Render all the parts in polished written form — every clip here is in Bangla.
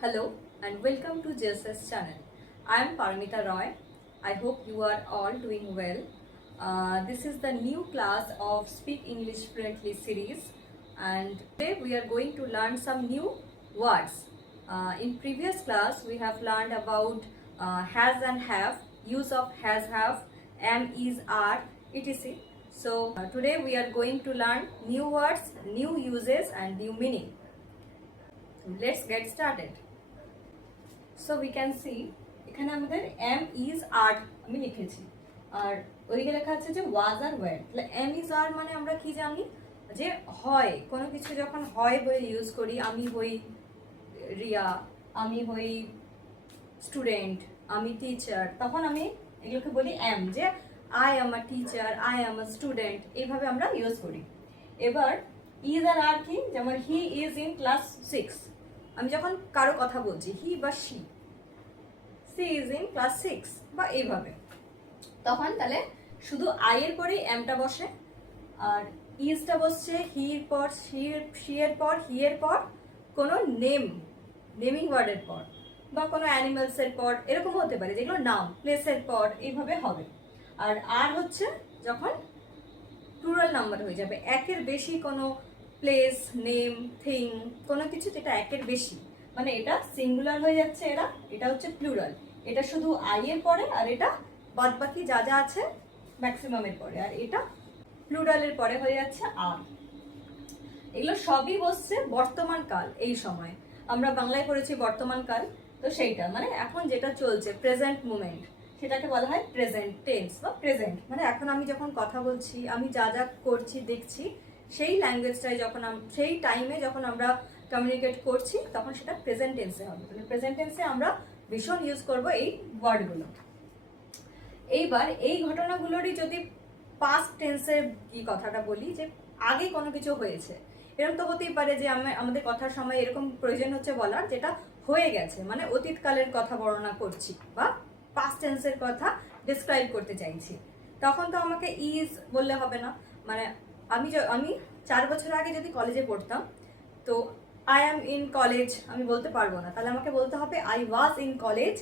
Hello and welcome to JSS channel. I am Paramita Roy. I hope you are all doing well. This is the new class of Speak English Fluently series, and today we are going to learn some new words. In previous class we have learned about has and have, use of has, have, am, is, are, etc. So today we are going to learn new words, new uses and new meaning. Let's get started. So we can see এখানে আমাদের এম ইজ আর আমি লিখেছি, আর ওইদিকে লেখা আছে যে ওয়াজ আর ওয়ার। তাহলে এম ইজ আর মানে আমরা কি জানি যে হয়, কোনো কিছু যখন হয় বলে ইউজ করি, আমি হই রিয়া, আমি হই স্টুডেন্ট, আমি টিচার, তখন আমি এগুলোকে বলি এম, যে I am a teacher, I am a student, এইভাবে আমরা ইউজ করি। এবার ইজ আর কি, যেমন হি ইজ ইন ক্লাস 6, আমি যখন কারো কথা বলছি হি বা সি ইজ ইন ক্লাস 6 বা এইভাবে, তখন তাহলে শুধু আই এর পরেই এমটা বসে, আর ইজটা বসছে হির পর, সি এর পর, হি এর পর, কোনো নেমিং ওয়ার্ডের পর, বা কোনো অ্যানিমালসের পর, এরকম হতে পারে যেগুলো নাম, প্লেসের পর, এইভাবে হবে। আর হচ্ছে যখন প্লুরাল নাম্বার হয়ে যাবে, একের বেশি কোনো প্লেস, নেম, থিং, কোনো কিছু যেটা একের বেশি, মানে এটা সিঙ্গুলার হয়ে যাচ্ছে, এটা হচ্ছে প্লুরাল, এটা শুধু আই এর পরে, আর এটা বাদ বাকি যা যা আছে ম্যাক্সিমামের পরে, আর এটা প্লুরালের পরে হয়ে যাচ্ছে আর। এগুলো সবই বসছে বর্তমান কাল। এই সময় আমরা বাংলায় পড়েছি বর্তমান কাল, তো সেইটা মানে এখন যেটা চলছে, প্রেজেন্ট মুমেন্ট, সেটাকে বলা হয় প্রেজেন্ট টেন্স বা প্রেজেন্ট। মানে এখন আমি যখন কথা বলছি, আমি যা যা করছি দেখছি, সেই ল্যাঙ্গুয়েজটাই যখন সেই টাইমে যখন আমরা কমিউনিকেট করছি, তখন সেটা প্রেজেন্ট টেন্সে হবে। প্রেজেন্ট টেন্সে আমরা ভীষণ ইউজ করব এই ওয়ার্ডগুলো। এইবার এই ঘটনাগুলোরই যদি পাস্ট টেন্সের কি কথাটা বলি, যে আগে কোনো কিছু হয়েছে, এরকম তো হতেই পারে যে আমাদের কথার সময় এরকম প্রয়োজন হচ্ছে বলার যেটা হয়ে গেছে, মানে অতীতকালের কথা বর্ণনা করছি বা পাস্ট টেন্সের কথা ডিসক্রাইব করতে চাইছি, তখন তো আমাকে ইজ বললে হবে না। মানে আমি 4 বছর আগে যদি কলেজে পড়তাম, তো আই অ্যাম ইন কলেজ আমি বলতে পারবো না, তাহলে আমাকে বলতে হবে আই ওয়াজ ইন কলেজ।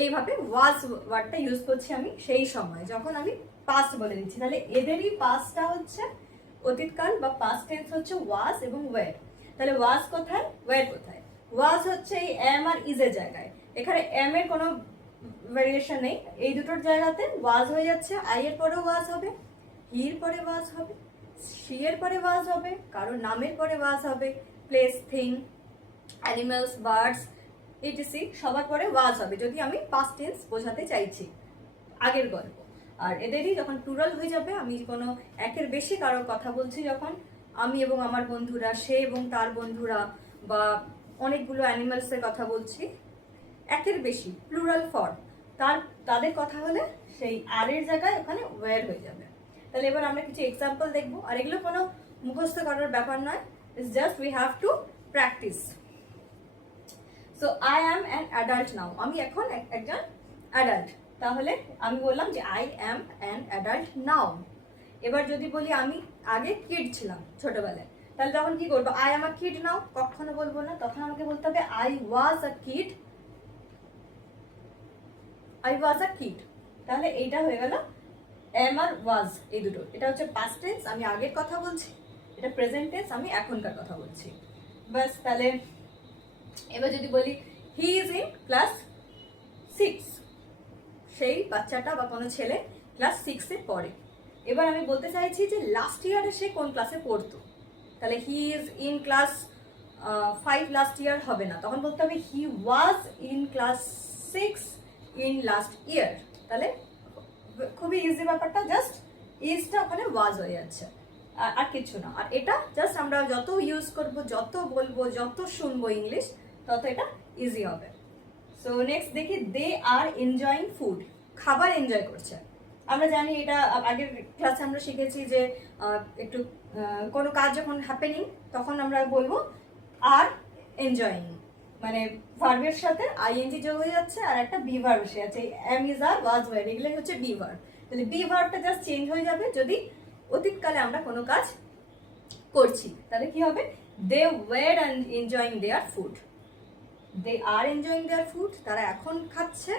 এইভাবে ওয়াজ ওয়ার্ডটা ইউজ করছি আমি সেই সময় যখন আমি পাস্ট বলে দিচ্ছি। তাহলে এদেরই পাস্টটা হচ্ছে অতীতকাল বা পাস্ট টেন্স হচ্ছে ওয়াজ এবং ওয়ার। তাহলে ওয়াজ কোথায়, ওয়ার কোথায়? ওয়াজ হচ্ছে এই এম আর ইজের জায়গায়, এখানে এম এর কোনো ভ্যারিয়েশন নেই, এই দুটোর জায়গাতে ওয়াজ হয়ে যাচ্ছে, আই এর পরে ওয়াজ হবে, হির পরে ওয়াজ হবে, সি এর পরে ওয়াজ হবে, কারো নামের পরে ওয়াজ হবে, place, thing, animals, birds, etc সবার পরে ওয়াজ হবে যদি আমি পাস্ট টেন্স বোঝাতে চাইছি, আগের গল্প। আর এদেরই যখন প্লুরাল হয়ে যাবে, আমি কোনো একের বেশি কারোর কথা বলছি, যখন আমি এবং আমার বন্ধুরা, সে এবং তার বন্ধুরা, বা অনেকগুলো অ্যানিমালসের কথা বলছি, একের বেশি প্লুরাল ফর্ম, তাদের কথা হলে সেই আর এর জায়গায় ওখানে ওয়্যার হয়ে যাবে। তাহলে এবার আমরা কিছু এক্সাম্পল দেখবো, আর এগুলো কোনো মুখস্থ করার ব্যাপার নয়, it's just we have to practice. So I am an adult now, আমি এখন একজন অ্যাডাল্ট, তাহলে আমি বললাম যে I am an adult now. এবার যদি বলি আমি আগে কিড ছিলাম ছোটবেলায়, তাহলে তখন কি করবো? আই অ্যাম আ কিড নাও কখনো বলবো না, তখন আমাকে বলতে হবে I was a kid, I was a kid. তাহলে এইটা হয়ে গেল এম আর ওয়াজ, এই দুটো, এটা হচ্ছে পাস্ট টেন্স, আমি আগের কথা বলছি, এটা প্রেজেন্ট টেন্স, আমি এখনকার কথা বলছি, বাস। তাহলে এবার যদি বলি হি ইজ ইন ক্লাস 6, সেই বাচ্চাটা বা কোনো ছেলে ক্লাস 6-এ পড়ে। এবার আমি বলতে চাইছি যে লাস্ট ইয়ারে সে কোন ক্লাসে পড়তো, তাহলে he is in class 5 last year হবে না, তখন বলতে হবে he was in class 6 in last year. তাহলে খুবই ইজি ব্যাপারটা, জাস্ট ইজটা ওখানে ওয়াজ হয়ে যাচ্ছে, আর কিছু না। আর এটা জাস্ট আমরা যত ইউজ করব, যত বলবো, যত শুনবো ইংলিশ, তত এটা ইজি হবে। সো নেক্সট দেখি, দে আর এনজয়িং ফুড, খাবার এনজয় করছে। আমরা জানি এটা আগের ক্লাসে আমরা শিখেছি যে একটু কোনো কাজ যখন হ্যাপেনিং, তখন আমরা বলবো আর এনজয়িং, মানে ভার্বের সাথে আইএনজি যোগ হয়ে যাচ্ছে, আর একটা বি ভার্ব এসে আছে, am is are, was were, এগুলো হচ্ছে বি ভার্ব। তাহলে বি ভার্বটা জাস্ট চেঞ্জ হয়ে যাবে যদি অতীতকালে আমরা কোনো কাজ করছি, তাহলে কি হবে? They were enjoying their food. They are enjoying their food, তারা এখন খাচ্ছে।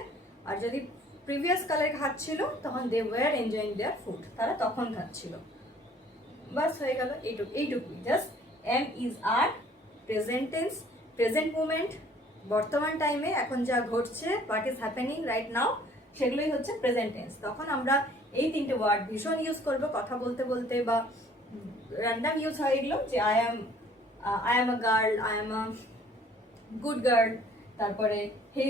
আর যদি প্রিভিয়াস কালে খাচ্ছিল তখন they were enjoying their food, তারা তখন খাচ্ছিল। বাস হয়ে গেল, এইটুকুই just. Am is are present tense, present moment, বর্তমান টাইমে এখন যা ঘটছে, what is happening right now, সেগুলোই হচ্ছে প্রেজেন্ট টেন্স। তখন আমরা এই তিনটে ওয়ার্ড ভীষণ ইউজ করবো কথা বলতে বলতে, বা র্যান্ডাম ইউজ হয় এগুলো, যে I am a girl, I am a good girl, তারপরে he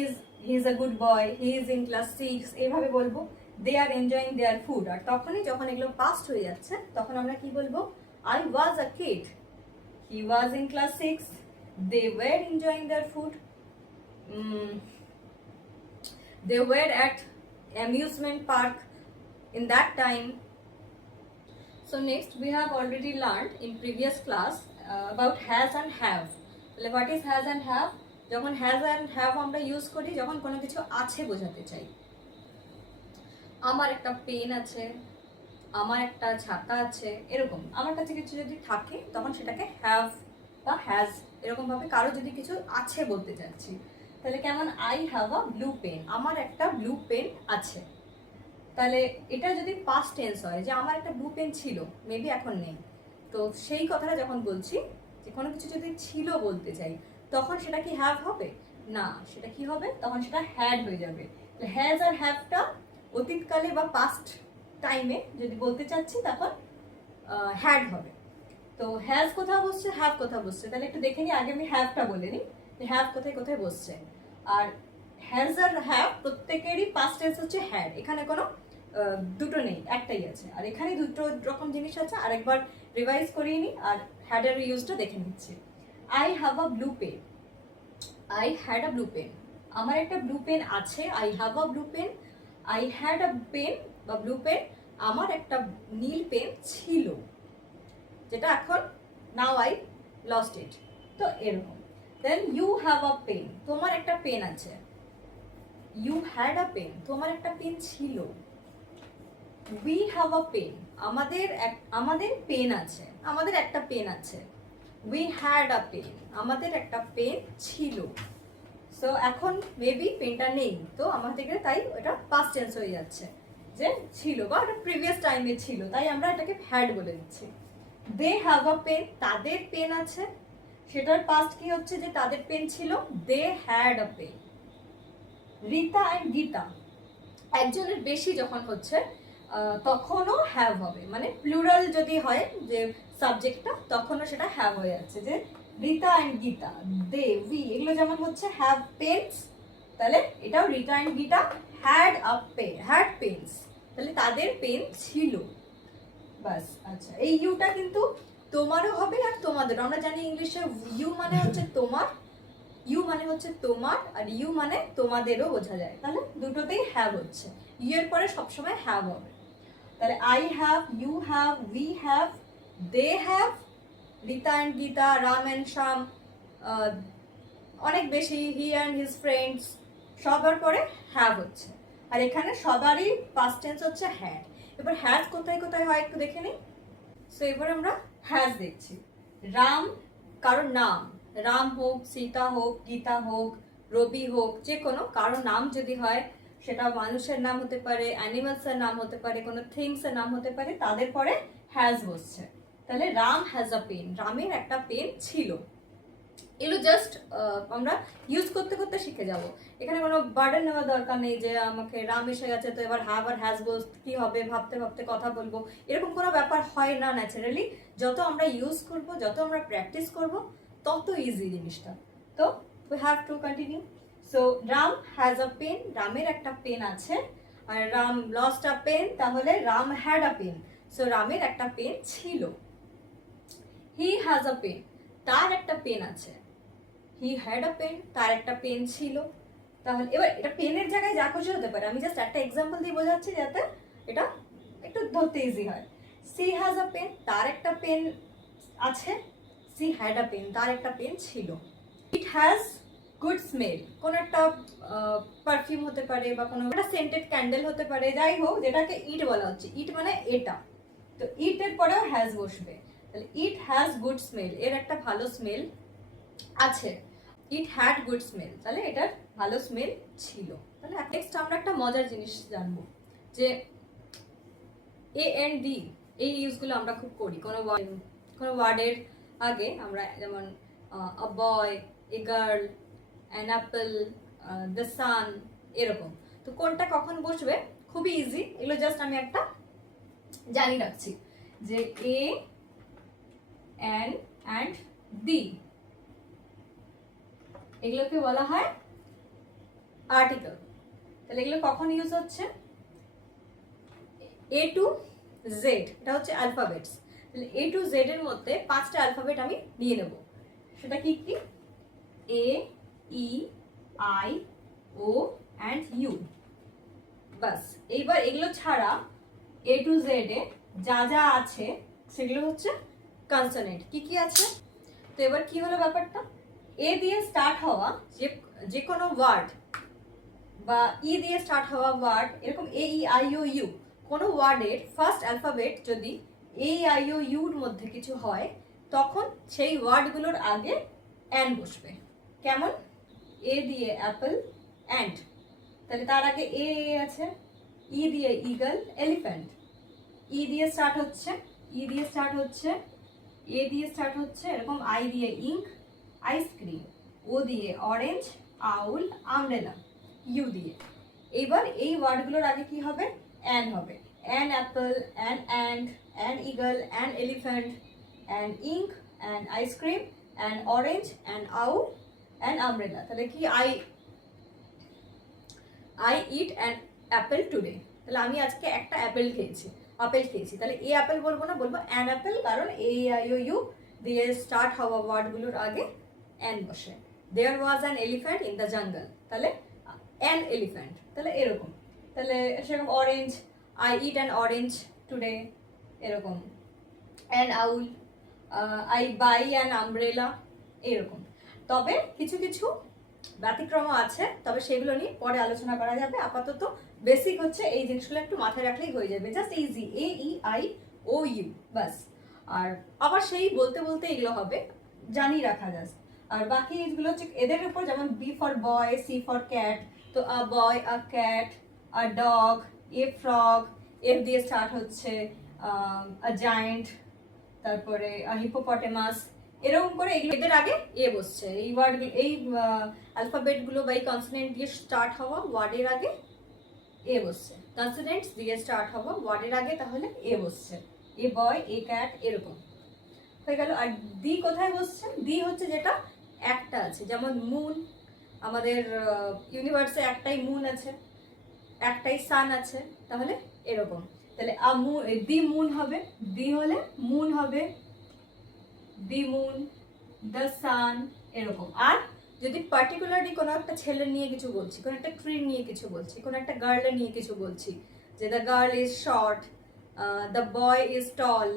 is a good boy, he is in class 6, এইভাবে বলবো। দে আর এনজয়িং দেয়ার ফুড, আর তখনই যখন এগুলো পাস্ট হয়ে যাচ্ছে তখন আমরা কি বলবো, I was a kid, he was in class 6, they were enjoying their food, they were at amusement park in that time. So next we have already learned in previous class about has and have. তাহলে what is has and have? যখন has and have আমরা ইউজ করি যখন কোনো কিছু আছে বোঝাতে চাই। আমার একটা পেন আছে, আমার একটা ছাতা আছে, এরকম আমার কাছে কিছু যদি থাকে তখন সেটাকে have বা has এরকম ভাবে কারো যদি কিছু আছে বলতে চাচ্ছি। তাহলে কেমন, I have a blue pen, আমার একটা ব্লু পেন আছে। তাহলে এটা যদি পাস্ট টেন্স হয় যে আমার একটা ব্লু পেন ছিল, মেবি এখন নেই, তো সেই কথাটা যখন বলছি যে কোনো কিছু যদি ছিল বলতে চাই তখন সেটা কি হ্যাভ হবে না, সেটা কি হবে, তখন সেটা হ্যাড হয়ে যাবে। হ্যাজ আর হ্যাভটা অতীতকালে বা পাস্ট টাইমে যদি বলতে চাচ্ছি তখন হ্যাড হবে। তো হ্যাজ কোথায় বসছে, হ্যাভ কোথায় বসছে, তাহলে একটু দেখে নিই। আগে আমি হ্যাভটা বলে নিই, হ্যাভ কোথায় কোথায় বসছে। আর হ্যাজ আর হ্যাভ প্রত্যেকেরই পাস্ট টেন্স হচ্ছে হ্যাড, এখানে কোনো দুটো নেই, একটাই আছে। আর এখানে দুটো রকম জিনিস আছে, আরেকবার রিভাইজ করিয়ে নিই আর হ্যাডের ইউজটা দেখে নিচ্ছি। I have a blue pen, I had a blue pen, আমার একটা ব্লু পেন আছে। I have a blue pen, I had a pen বা ব্লু পেন, আমার একটা নীল পেন ছিল, যেটা এখন নাও আই লস্ট ইট। তো এরকম। Then you have a pen, তোমার একটা পেন আছে। ইউ হ্যাড আ পেন, তোমার একটা পেন ছিল। উই হ্যাভ আ পেন, আমাদের পেন আছে, আমাদের একটা পেন আছে। উই হ্যাড আ পেন, আমাদের একটা পেন ছিল। সো এখন মেবি পেনটা নেই, তো আমাদের তাই ওটা পাস্ট টেন্স হয়ে যাচ্ছে, যে ছিল বা ওটা প্রিভিয়াস টাইমে ছিল, তাই আমরা এটাকে হ্যাড বলে দিচ্ছি। দে হ্যাভ আ পেন, তাদের পেন আছে, সেটার পাস্ট কি হচ্ছে, যে তাদের পেন ছিল, they had a pen. Rita and Gita, একজনের বেশি যখন হচ্ছে তখনও হ্যাভ হবে, মানে প্লুরাল যদি হয় যে সাবজেক্টটা তখনও সেটা হ্যাভ হয়ে যাচ্ছে। যে Rita and Gita, they, we, এগুলো যেমন হচ্ছে হ্যাভ পেন্স, তাহলে এটাও Rita and Gita had a pen, had pens, তাহলে তাদের পেন ছিল। বাস। আচ্ছা, এই ইউটা কিন্তু তোমারও হবে আর তোমাদেরও। আমরা জানি ইংলিশে ইউ মানে হচ্ছে তোমার, ইউ মানে হচ্ছে তোমার, আর ইউ মানে তোমাদেরও বোঝা যায়, তাহলে দুটোতেই হ্যাভ হচ্ছে। ইউ এর পরে সবসময় হ্যাভ হবে। তাহলে I have, you have, we have, they have, Rita and Gita, Ram and Shyam, অনেক বেশি, হি অ্যান্ড হিজ ফ্রেন্ডস, সবার পরে হ্যাভ হচ্ছে। আর এখানে সবারই পাস্ট টেন্স হচ্ছে হ্যাড। এবার হ্যাজ কোথায় কোথায় হয় একটু দেখে নিই। সো এবার আমরা হ্যাজ দেখছি। রাম কারোর নাম, রাম হোক, সীতা হোক, গীতা হোক, রবি হোক, যে কোনো কারো নাম যদি হয়, সেটা মানুষের নাম হতে পারে, অ্যানিমালসের নাম হতে পারে, কোনো থিংসের নাম হতে পারে, তাদের পরে হ্যাজ বসছে। তাহলে রাম হ্যাজ আ পেন, রামের একটা পেন ছিল। এগুলো জাস্ট আমরা ইউজ করতে করতে শিখে যাব, এখানে কোনো বার্ডেন নেওয়ার দরকার নেই যে আমাকে রাম এসে গেছে তো এবার হ্যাভ আর হ্যাজ বস কি হবে, ভাবতে ভাবতে কথা বলবো, এরকম কোনো ব্যাপার হয় না ন্যাচারালি। যত আমরা ইউজ করব, যত আমরা প্র্যাকটিস করব, তত ইজি জিনিসটা। তো we have to continue. So Ram has a pen, রামের একটা পেন আছে। আর রাম লস্ট আ পেন, তাহলে Ram had a pen, so রামের একটা পেন ছিল। হি হ্যাজ আ পেন, তার একটা পেন আছে। হি হ্যাড আ পেন, তার একটা পেন ছিল। তাহলে এবার এটা পেনের জায়গায় যা খুশি হতে পারে, আমি জাস্ট একটা এক্সাম্পল দিয়ে বোঝাচ্ছি যাতে এটা একটু ধরতে ইজি হয়। সি হ্যাজ আ পেন, তার একটা পেন আছে। সি হ্যাড আ পেন, তার একটা পেন ছিল। ইট হ্যাজ গুড স্মেল, কোন একটা পারফিউম হতে পারে বা কোনো একটা সেন্টেড ক্যান্ডেল হতে পারে, যাই হোক যেটাকে ইট বলা হচ্ছে। ইট মানে এটা, তো ইট এর পরেও হ্যাজ বসবে। তাহলে ইট হ্যাজ গুড স্মেল, এর একটা ভালো স্মেল আছে। ইট হ্যাড গুড স্মেল, তাহলে এটার ভালো স্মেল ছিল। তাহলে নেক্সট আমরা একটা মজার জিনিস জানবো যে এ এন্ড ডি এই ইউজগুলো আমরা খুব করি কোনো ওয়ার্ডের আগে। আমরা যেমন a boy, a girl, an apple, the sun, এরকম। তো কোনটা কখন বসবে খুবই ইজি, এগুলো জাস্ট আমি একটা জানিয়ে রাখছি যে এ এন অ্যান্ড ডি এগুলোকে বলা হয় আর্টিকেল। তাহলে এগুলো কখন ইউজ হচ্ছে? এ টু জেড, এটা হচ্ছে অ্যালফাবেটস। তাহলে এ টু জেড এর মধ্যে 5টা অ্যালফাবেট আমি নিয়ে নেব। সেটা কি কি? এ, E, I, O and you. বাস, এইবার এগুলো ছাড়া এ টু জেড এ যা যা আছে সেগুলো হচ্ছে কনসোনেন্ট। কি কি আছে? তো এবার কি হলো ব্যাপারটা, এ দিয়ে স্টার্ট হওয়া যে কোনো ওয়ার্ড বা ই দিয়ে স্টার্ট হওয়া ওয়ার্ড, এরকম এ ই আই ও ইউ, কোনো ওয়ার্ডের ফার্স্ট অ্যালফাবেট যদি এ আই ও ইউর মধ্যে কিছু হয় তখন সেই ওয়ার্ডগুলোর আগে অ্যান বসবে। কেমন? এ দিয়ে অ্যাপল, অ্যান্ড, তাহলে তার আগে এ আছে। ই দিয়ে ইগল, এলিফ্যান্ট। ই দিয়ে স্টার্ট হচ্ছে, ই দিয়ে স্টার্ট হচ্ছে, এ দিয়ে স্টার্ট হচ্ছে, এরকম আই দিয়ে ইঙ্ক, আইসক্রিম। ও দিয়ে অরেঞ্জ, আউল, আমব্রেলা। ইউ দিয়ে এইবার এই ওয়ার্ডগুলোর আগে কি হবে? অ্যান হবে। An apple, an eagle, an elephant, an ink, an ice cream, an orange, an owl, an umbrella. তাহলে কি? I eat an apple today. তাহলে আমি আজকে একটা আপেল খেয়েছি। তাহলে এ অ্যাপেল বলবো না, বলবো অ্যান অ্যাপেল, কারণ এ আই ও ইউ দিয়ে স্টার্ট হওয়া ওয়ার্ডগুলোর আগে অ্যান বসে। There was an elephant in the jungle, তাহলে অ্যান এলিফ্যান্ট। তাহলে এরকম। তাহলে সেরকম orange, I eat an orange today, এরকম। An owl, I buy an umbrella, এরকম। তবে কিছু কিছু ব্যতিক্রম আছে, তবে সেগুলো নিয়ে পরে আলোচনা করা যাবে। আপাতত বেসিক হচ্ছে এই জিনিসগুলো একটু মাথায় রাখলেই হয়ে যাবে, just easy, A E I O U, বাস। আর আবার সেই বলতে বলতে এগুলো হবে, জানিয়ে রাখা জাস্ট। আর বাকি এগুলো হচ্ছে এদের উপর, যেমন B for boy, C for cat, তো a boy, a cat, a dog, a frog, F দিয়ে স্টার্ট হচ্ছে, আ জায়েন্ট, তারপরে হিপোপটেমাস, এরকম করে এগুলো এদের আগে এ বসছে। এই ওয়ার্ডগুলো, এই অ্যালফাবেটগুলো বা এই কনসোনেন্ট দিয়ে স্টার্ট হওয়া ওয়ার্ডের আগে এ বসছে। কনসোনেন্টস দিয়ে স্টার্ট হওয়া ওয়ার্ডের আগে তাহলে এ বসছে। এ বয়, এ ক্যাট, এরকম হয়ে গেল। আর দি কোথায় বসছে? দি হচ্ছে যেটা একটা আছে, যেমন মুন, আমাদের ইউনিভার্সে একটাই মুন আছে, একটাই সান আছে, তাহলে এরকম। তাহলে দি মুন হবে, দি হলে মুন হবে, দি মুন, দ্য সান, এরকম। আর যদি পার্টিকুলারলি কোনো একটা ছেলে নিয়ে কিছু বলছি, কোনো একটা ট্রি নিয়ে কিছু বলছি, কোনো একটা গার্ল নিয়ে কিছু বলছি, যে the girl is short, the boy is tall,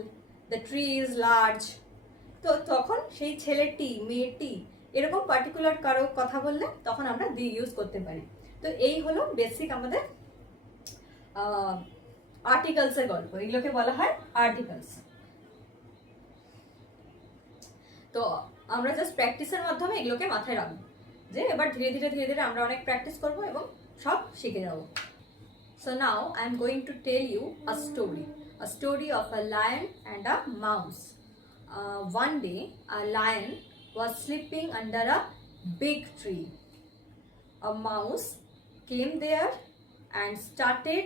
the tree is large, তো তখন সেই ছেলেটি, মেয়েটি, এরকম পার্টিকুলার কারো কথা বললে তখন আমরা দি ইউজ করতে পারি। তো এই হলো বেসিক আমাদের আর্টিকেলসের গল্প, এগুলোকে বলা হয় আর্টিকেলস। তো আমরা জাস্ট প্র্যাকটিসের মাধ্যমে এগুলোকে মাথায় রাখবো, যে এবার ধীরে ধীরে ধীরে ধীরে আমরা অনেক প্র্যাকটিস করবো এবং সব শিখে যাবো। So now I am going to tell you a story of a lion and a mouse. One day a lion was sleeping under a big tree. A mouse came there and started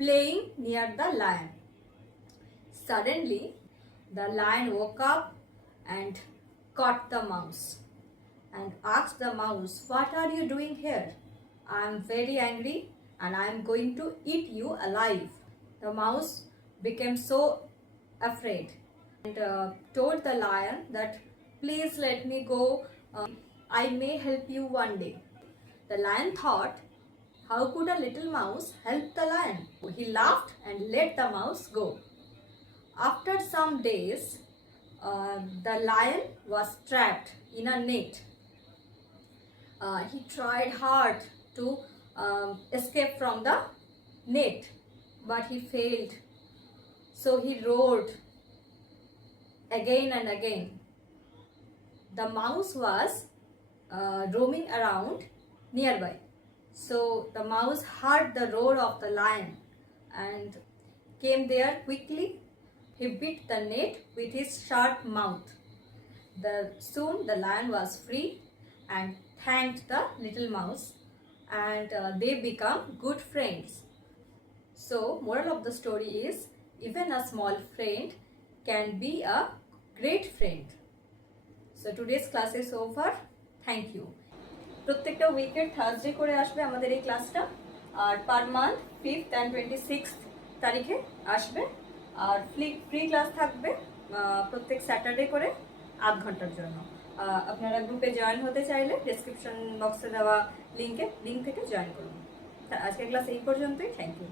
playing near the lion. Suddenly the lion woke up and caught the mouse and asked the mouse, "What are you doing here? I am very angry and I am going to eat you alive." The mouse became so afraid and told the lion that, "Please let me go. I may help you one day." The lion thought, how could a little mouse help the lion? He laughed and let the mouse go. After some days, the lion was trapped in a net. He tried hard to escape from the net, but he failed. So he roared again and again. The mouse was roaming around nearby. So the mouse heard the roar of the lion and came there quickly. He bit the net with his sharp mouth. Soon the lion was free and thanked the little mouse, and they become good friends. So, moral of the story is, even a small friend can be a great friend. So today's class is over. Thank you. প্রত্যেকটা উইকের থার্সডে করে আসবে আমাদের এই ক্লাসটা, আর per month 5th and 26th তারিখে আসবে। আর ফ্রি ক্লাস থাকবে প্রত্যেক স্যাটারডে করে আধ ঘন্টার জন্য। আপনারা গ্রুপে জয়েন হতে চাইলে ডেসক্রিপশন বক্সে দেওয়া লিঙ্ক থেকে জয়েন করুন। আজকের ক্লাস এই পর্যন্তই। Thank you.